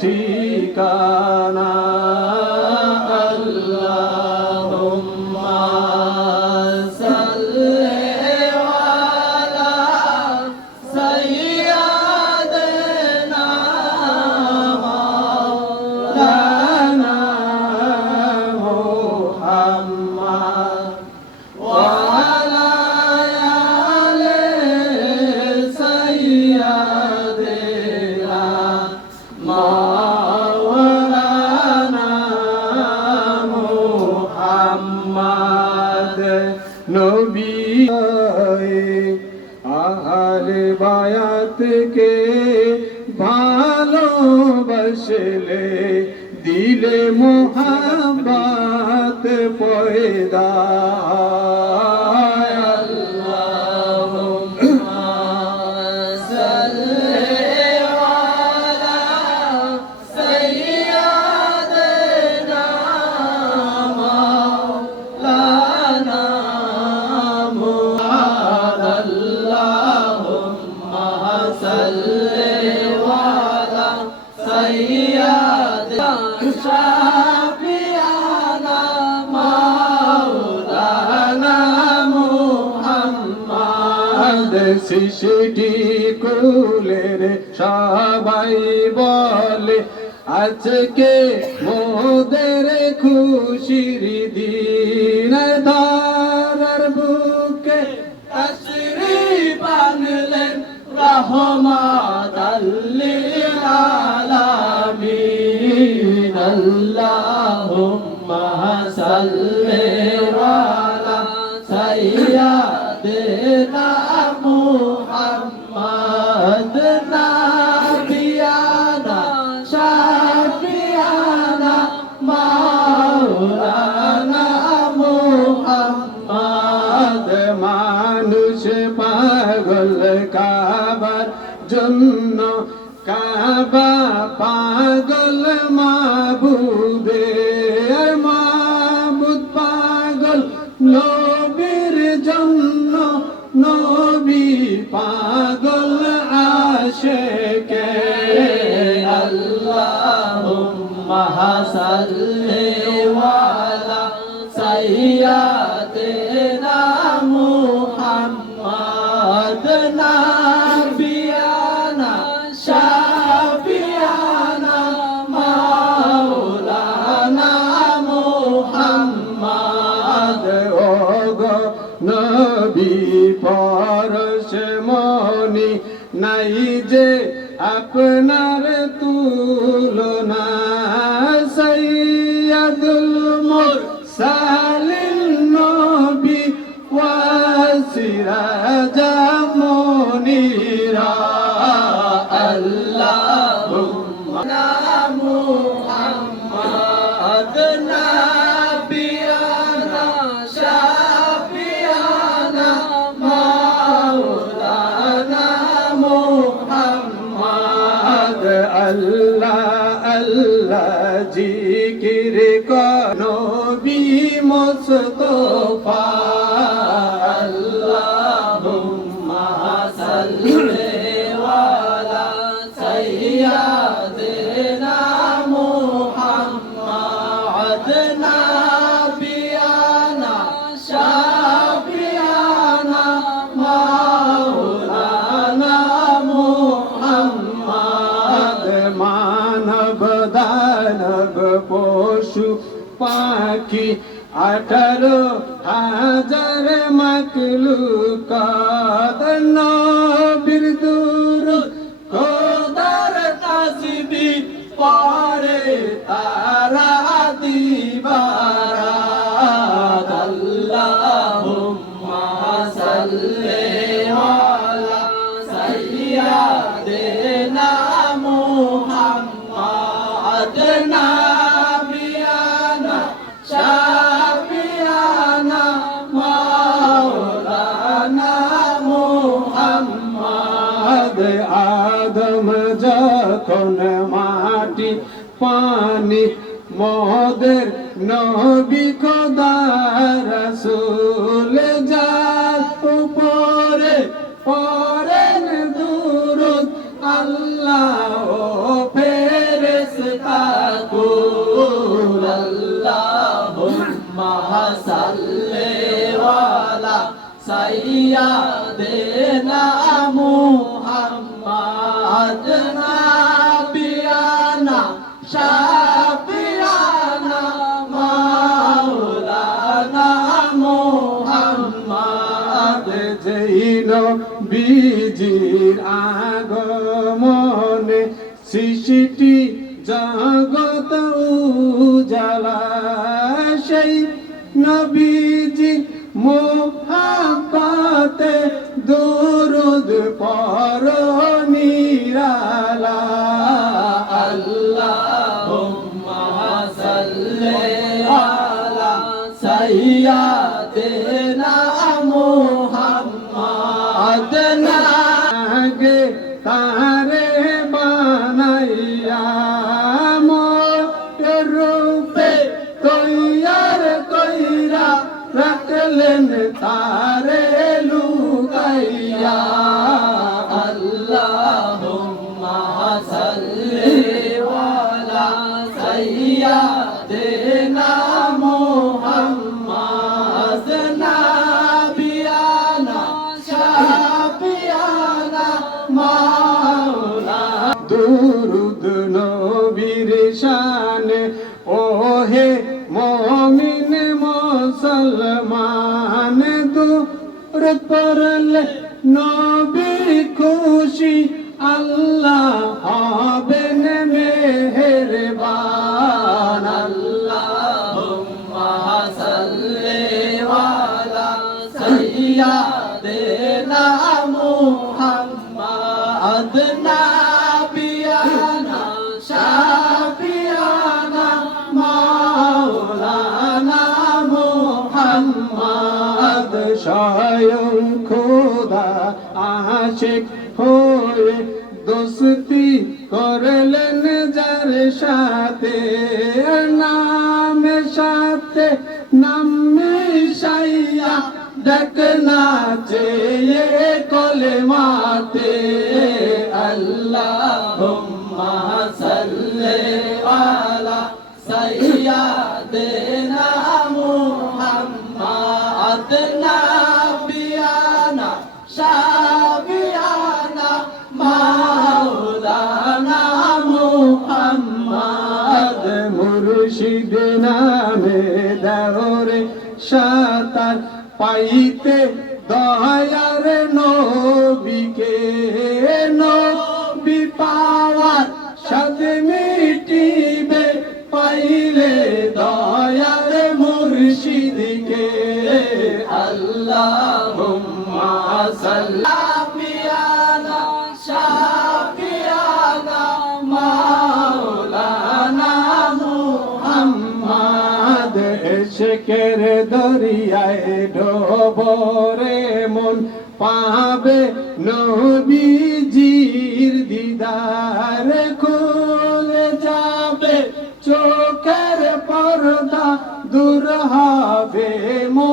ঠিকানা পয়দা শিশুটি কুলের সবাই বলে আজকে মোদের খুশির দিন ধরার বুকে? তশরি বানলেন রহমাত আল্লিল আলামিন, আল্লাহুম্মা জন্য কাবা পাগল মাবুদে মাবুদ পাগল নবীর জন্য নবী পাগল আশেকে। আল্লাহুম্মা সাল্লি ওয়ালা সাইয়্যিদিনা আপনার তুলনা আল্লাহ কর নবী মুস্তফা পাখি আঠারো হাজার মাকলুকাত নবীর দূর উস্তাদ আদম যখন মাটি পানি মদের নবী কদারসুল যার উপরে পরেন দুরুদ, আল্লাহ Yeah. সাইয়া শাফিয়ানা মাওলানা মোহাম্মদ জৈন বিজির আগমনে শিশিটি জগত উজালা সেই নবী মিলাদেনা মোহাম্মদ নাগে তারে বানাইয়া রূপে তৈয়ার কইরা রাখলেন তারে দূর করলে নবী খুশি আল্লাহ হবেন মেহেরবান। আল্লাহ সাল্লে ওয়ালা সাইয়্যিদেনা আশেক হয়ে দোস্তি করলেন যার সাথে। নামের সাথে নাম মিশাইয়া ডাক নাচে কলে মাতে আল্লাহ পাইতে দয়ার এশকের দরিয়ায় ডোবরে মন পাবে নবীজির দিদার খুলে যাবে চোখের পর্দা দূর হবে রাধা